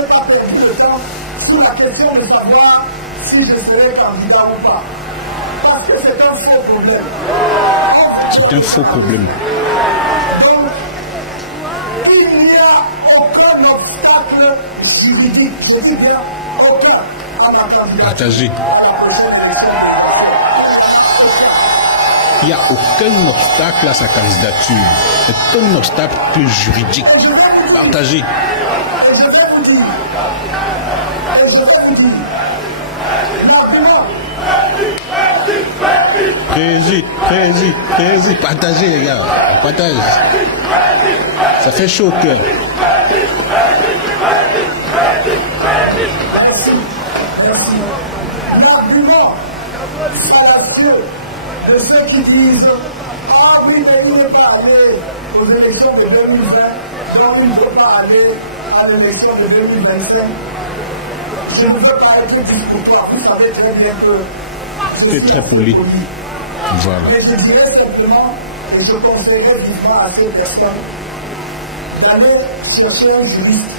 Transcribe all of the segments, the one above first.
n'ai pas perdu le temps sur la question de savoir si je serai candidat ou pas. Parce que c'est un faux problème. C'est un faux problème. Donc, il n'y a aucun obstacle juridique, je dis bien aucun, à ma candidature. Partagé. À la prochaine élection. Il n'y a aucun obstacle à sa candidature. Aucun obstacle juridique. Partagé. Et je vais vous dire, l'argument. Précis. Partagez, les gars. Partage. Ça fait chaud au cœur. Merci. L'argument fallacieux de ceux qui disent ah oui, mais il n'est pas allé aux élections de 2020, donc il ne peut pas aller à l'élection de 2025. Je ne veux pas être juste pour toi. Vous savez très bien que je C'est suis très poli. Voilà. Mais je dirais simplement, et je conseillerais vivement à ces personnes d'aller chercher un juriste.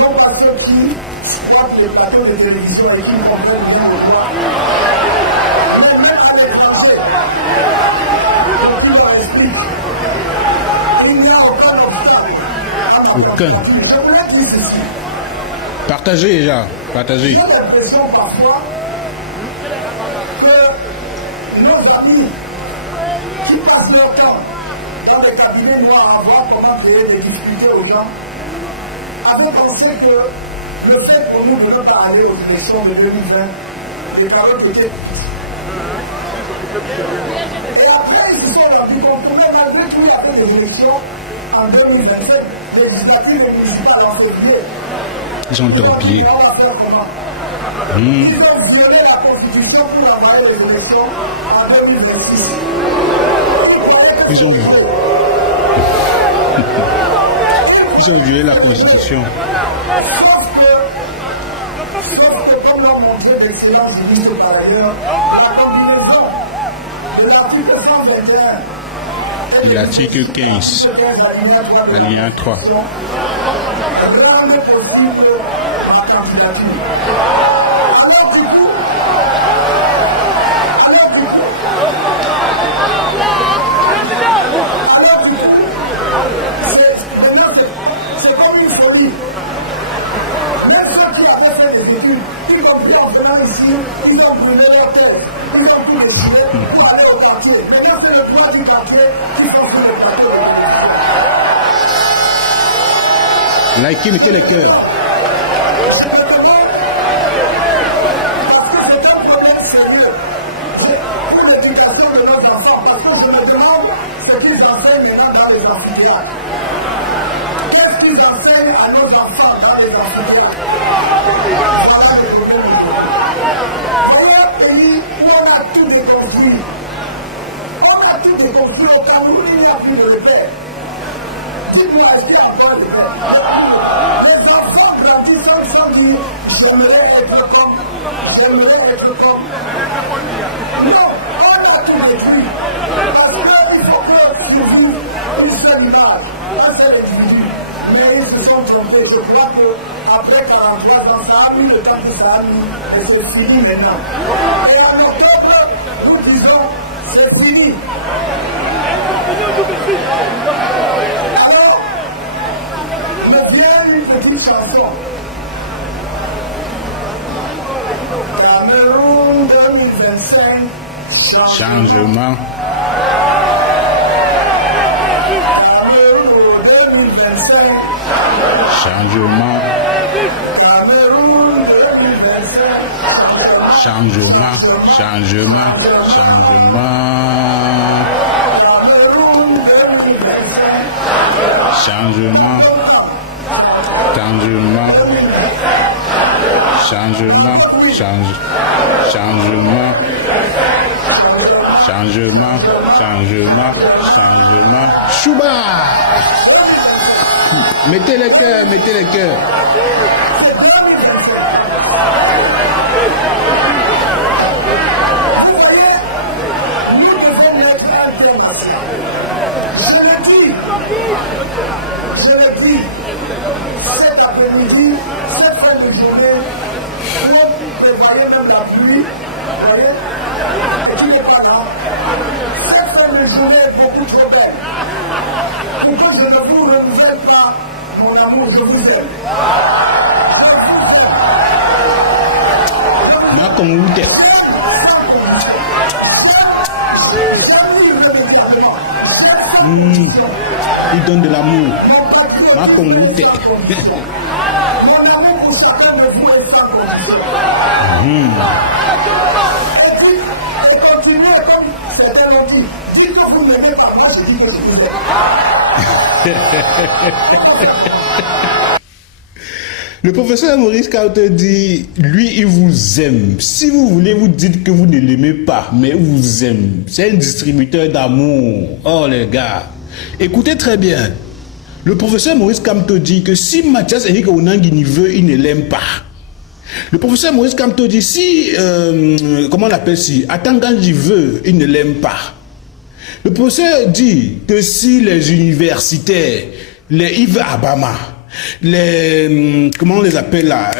Non pas ceux qui squattent les plateaux de télévision et qui ne comprennent rien au droit. Mais même à l'étranger, donc il leur explique. Il n'y a aucun obstacle à ma candidature. Je voulais dire ceci. Partagez déjà. Partagez. J'ai l'impression parfois que nos amis qui passent leur temps dans les cabinets noirs à voir comment créer des difficultés aux gens avaient pensé que le fait pour nous de ne pas aller aux élections de 2020 les carottes étaient. Et après, ils se sont rendus compte que malgré tout, il y avait des élections en 2025, législatives et municipales en février. Ils ont dormi. On va faire comment? Ils ont violé la Constitution pour envoyer les élections en 2026. Ils ont violé la Constitution. Sauf que, comme l'ont montré d'excellents juristes par ailleurs, la combinaison de l'article 121 Et l'article 15, alinéa 3. rendre possible ma candidature. Alors du coup, c'est comme une folie. Même ceux qui avaient fait des études, y compris en venant ici, ils ont brûlé leur tête, ils ont tout décidé pour aller au quartier. Les gens fait le droit du quartier, ils sont sur le plateau. Likez, mettez les cœurs. Pour l'éducation de nos enfants, parce que je me demande ce qu'ils enseignent maintenant dans les amphithéâtres. Qu'est-ce qu'ils enseignent à nos enfants dans les amphithéâtres? Voilà le problème. Voyez un pays où on a tout déconstruit. On a tout déconstruit au Cameroun, il n'y a plus de repères. Dites-moi, est-ce qu'il y a encore des repères? Les enfants grandissent ensemble disent j'aimerais être comme. Non, on a tout détruit. Parce que là, il faut que une seule image, un seul individu. Mais ils se sont trompés. Je crois qu'après 43 ans, ça a mis le temps que ça a mis. Et c'est fini maintenant. Et en octobre, nous disons, c'est fini. Alors, me vient une petite chanson. Cameroun 2025, Changement. Cameroun 2025, Changement. Cameroun 2025, Changement. Changement. Cameroun 2025, Changement. Changement. Changement. Changement. Chouba! Mettez les cœurs. Vous voyez, nous devons être internationaux. Je le dis, c'est Mon amour, je vous aime. Ma Kongoute. Il donne de l'amour. Ma Kongoute. Mon amour pour chacun de vous est sans condition. Et puis, continuez comme certains l'ont dit. Dites que vous n'aimez pas, moi je dis que je vous aime. Le professeur Maurice Kamto dit, lui, il vous aime. Si vous voulez, vous dites que vous ne l'aimez pas, mais il vous aime. C'est un distributeur d'amour. Oh, les gars. Écoutez très bien. Le professeur Maurice Kamto dit que si Mathias Eric Onanguini veut, il ne l'aime pas. Le professeur Maurice Kamto dit, si, comment on appelle si, Atanganji veut, il ne l'aime pas. Le professeur dit que si les universitaires, les Yves Abama, les, comment on les appelle là,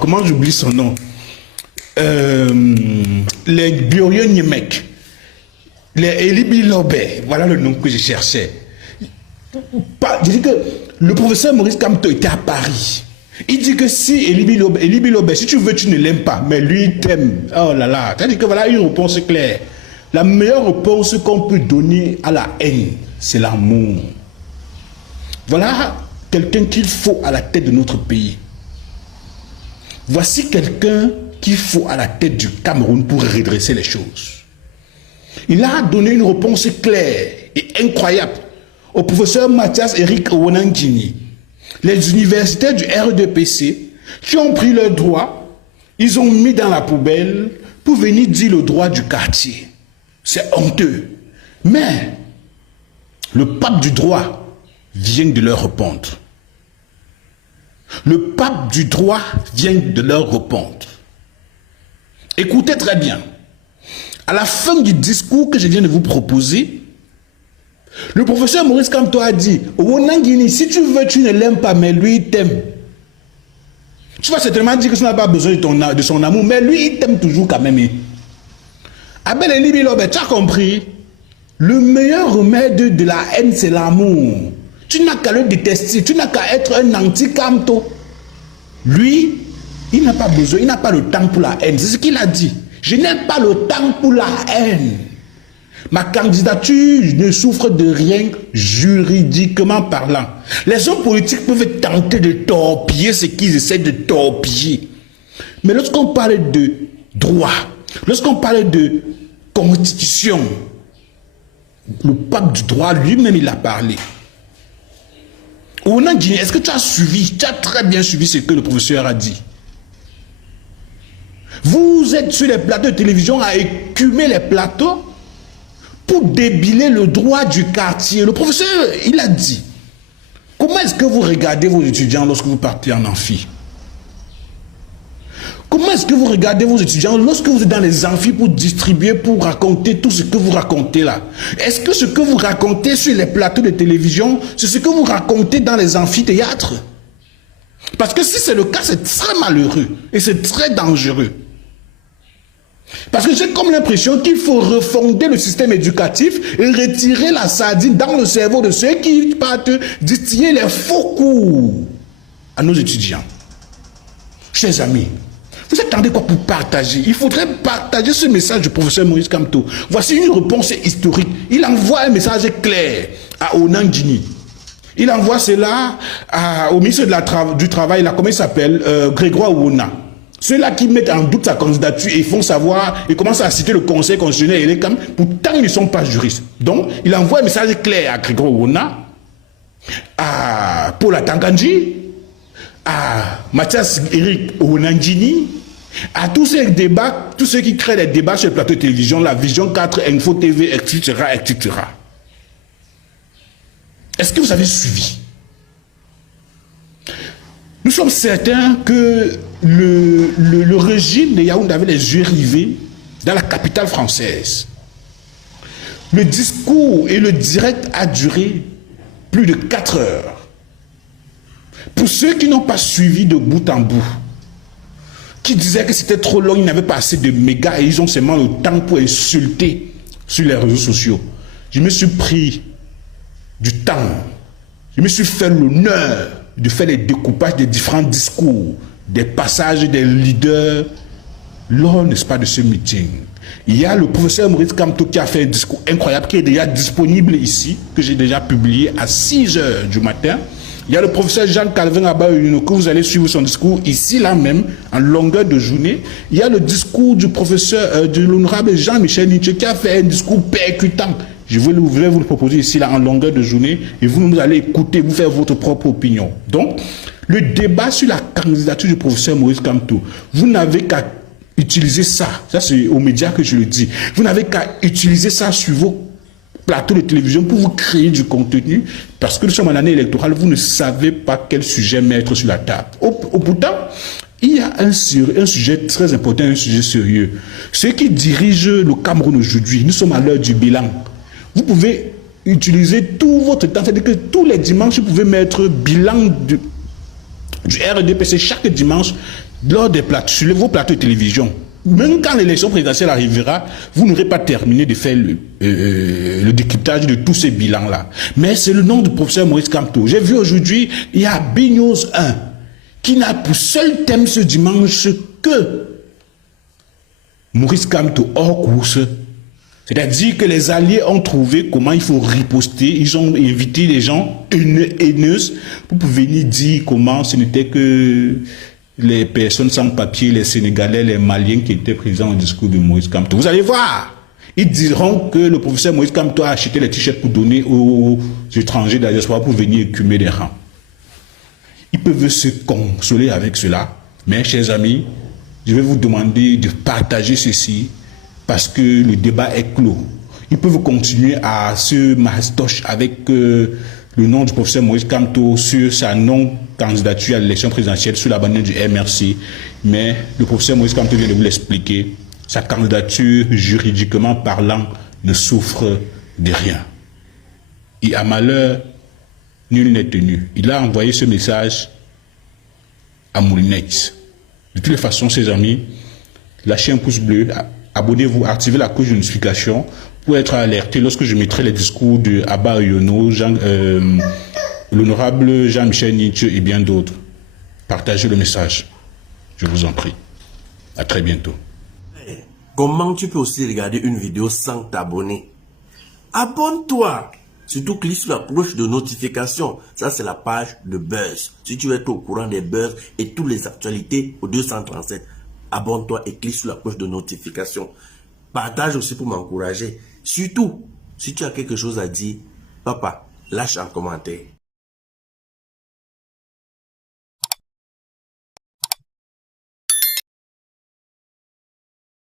comment j'oublie son nom, les Biorion Niemek, les Elibi Lobé, voilà le nom que je cherchais. Je dis que le professeur Maurice Kamto était à Paris. Il dit que si Elibi Lobé, si tu veux, tu ne l'aimes pas, mais lui, il t'aime. Oh là là, c'est-à-dire que voilà une réponse claire. La meilleure réponse qu'on peut donner à la haine, c'est l'amour. Voilà quelqu'un qu'il faut à la tête de notre pays. Voici quelqu'un qu'il faut à la tête du Cameroun pour redresser les choses. Il a donné une réponse claire et incroyable au professeur Mathias Eric Onanguini. Les universitaires du RDPC qui ont pris leurs droits, ils ont mis dans la poubelle pour venir dire le droit du quartier. C'est honteux. Mais le pape du droit vient de leur répondre. Le pape du droit vient de leur répondre. Écoutez très bien. À la fin du discours que je viens de vous proposer, le professeur Maurice Kamto a dit, Onanguini, si tu veux, tu ne l'aimes pas, mais lui, il t'aime. Tu vas certainement dire que tu n'as pas besoin de son amour, mais lui, il t'aime toujours quand même. Abel Elibi Lobé, tu as compris? Le meilleur remède de la haine, c'est l'amour. Tu n'as qu'à le détester, tu n'as qu'à être un anti-Kamto. Lui, il n'a pas besoin, il n'a pas le temps pour la haine. C'est ce qu'il a dit. Je n'ai pas le temps pour la haine. Ma candidature ne souffre de rien juridiquement parlant. Les hommes politiques peuvent tenter de torpiller ce qu'ils essaient de torpiller. Mais lorsqu'on parle de droit, lorsqu'on parle de constitution, le pape du droit lui-même il a parlé. Onanguini, est-ce que tu as suivi, tu as très bien suivi ce que le professeur a dit? Vous êtes sur les plateaux de télévision à écumer les plateaux pour débiler le droit du quartier. Le professeur, il a dit, comment est-ce que vous regardez vos étudiants lorsque vous partez en amphi? Comment est-ce que vous regardez vos étudiants lorsque vous êtes dans les amphis pour distribuer, pour raconter tout ce que vous racontez là? Est-ce que ce que vous racontez sur les plateaux de télévision, c'est ce que vous racontez dans les amphithéâtres? Parce que si c'est le cas, c'est très malheureux et c'est très dangereux. Parce que j'ai comme l'impression qu'il faut refonder le système éducatif et retirer la sardine dans le cerveau de ceux qui partent distiller les faux cours à nos étudiants. Chers amis, vous attendez quoi pour partager? Il faudrait partager ce message du professeur Maurice Kamto. Voici une réponse historique. Il envoie un message clair à Onanguini. Il envoie cela au ministre du Travail, là, comment il s'appelle, Grégoire Ouona. Ceux-là qui mettent en doute sa candidature et font savoir, et commencent à citer le Conseil constitutionnel et les CAM, pourtant ils ne sont pas juristes. Donc, il envoie un message clair à Grégoire Ouona, à Paul Atanganji, à Mathias Eric Onanguini, à tous ces débats, tous ceux qui créent des débats sur le plateau de télévision, la Vision 4, Info TV, etc., etc. Est-ce que vous avez suivi? Nous sommes certains que le régime de Yaoundé avait les yeux rivés dans la capitale française. Le discours et le direct a duré plus de 4 heures. Pour ceux qui n'ont pas suivi de bout en bout, qui disaient que c'était trop long, ils n'avaient pas assez de mégas et ils ont seulement le temps pour insulter sur les réseaux sociaux. Je me suis pris du temps. Je me suis fait l'honneur de faire les découpages des différents discours, des passages des leaders lors, n'est-ce pas, de ce meeting. Il y a le professeur Maurice Kamto qui a fait un discours incroyable, qui est déjà disponible ici, que j'ai déjà publié à 6 h du matin. Il y a le professeur Jean-Calvin Abayono, que vous allez suivre son discours ici, là même, en longueur de journée. Il y a le discours du professeur, de l'honorable Jean-Michel Nietzsche, qui a fait un discours percutant. Je vais vous le proposer ici, là, en longueur de journée, et vous allez écouter, vous faire votre propre opinion. Donc, le débat sur la candidature du professeur Maurice Kamto, vous n'avez qu'à utiliser ça c'est aux médias que je le dis, vous n'avez qu'à utiliser ça sur vos plateaux de télévision pour vous créer du contenu, parce que nous sommes en année électorale, vous ne savez pas quel sujet mettre sur la table. Pourtant, il y a un sujet très important, un sujet sérieux. Ceux qui dirigent le Cameroun aujourd'hui, nous sommes à l'heure du bilan. Vous pouvez utiliser tout votre temps, c'est-à-dire que tous les dimanches, vous pouvez mettre bilan du RDPC chaque dimanche lors des plateaux, sur vos plateaux de télévision. Même quand l'élection présidentielle arrivera, vous n'aurez pas terminé de faire le décryptage de tous ces bilans-là. Mais c'est le nom du professeur Maurice Kamto. J'ai vu aujourd'hui, il y a B-News 1 qui n'a pour seul thème ce dimanche que Maurice Kamto hors course. C'est-à-dire que les alliés ont trouvé comment il faut riposter. Ils ont invité les gens haineuses pour venir dire comment ce n'était que les personnes sans papier, les Sénégalais, les Maliens qui étaient présents au discours de Maurice Kamto. Vous allez voir, ils diront que le professeur Maurice Kamto a acheté les t-shirts pour donner aux étrangers de la diaspora pour venir écumer des rangs. Ils peuvent se consoler avec cela, mais chers amis, je vais vous demander de partager ceci parce que le débat est clos. Ils peuvent continuer à se mastoche avec le nom du professeur Maurice Kamto sur sa non-candidature à l'élection présidentielle sous la bannière du MRC. Mais le professeur Maurice Kamto vient de vous l'expliquer. Sa candidature, juridiquement parlant, ne souffre de rien. Et à malheur, nul n'est tenu. Il a envoyé ce message à Moulinex. De toutes les façons, ses amis, lâchez un pouce bleu, abonnez-vous, activez la cloche de notification pour être alerté lorsque je mettrai les discours de Abba Yono, l'honorable Jean-Michel Nietzsche et bien d'autres. Partagez le message. Je vous en prie. À très bientôt. Comment tu peux aussi regarder une vidéo sans t'abonner? Abonne-toi! Surtout clique sur la cloche de notification. Ça, c'est la page de Buzz. Si tu veux être au courant des buzz et toutes les actualités au 237, abonne-toi et clique sur la cloche de notification. Partage aussi pour m'encourager. Surtout, si tu as quelque chose à dire, papa, lâche un commentaire.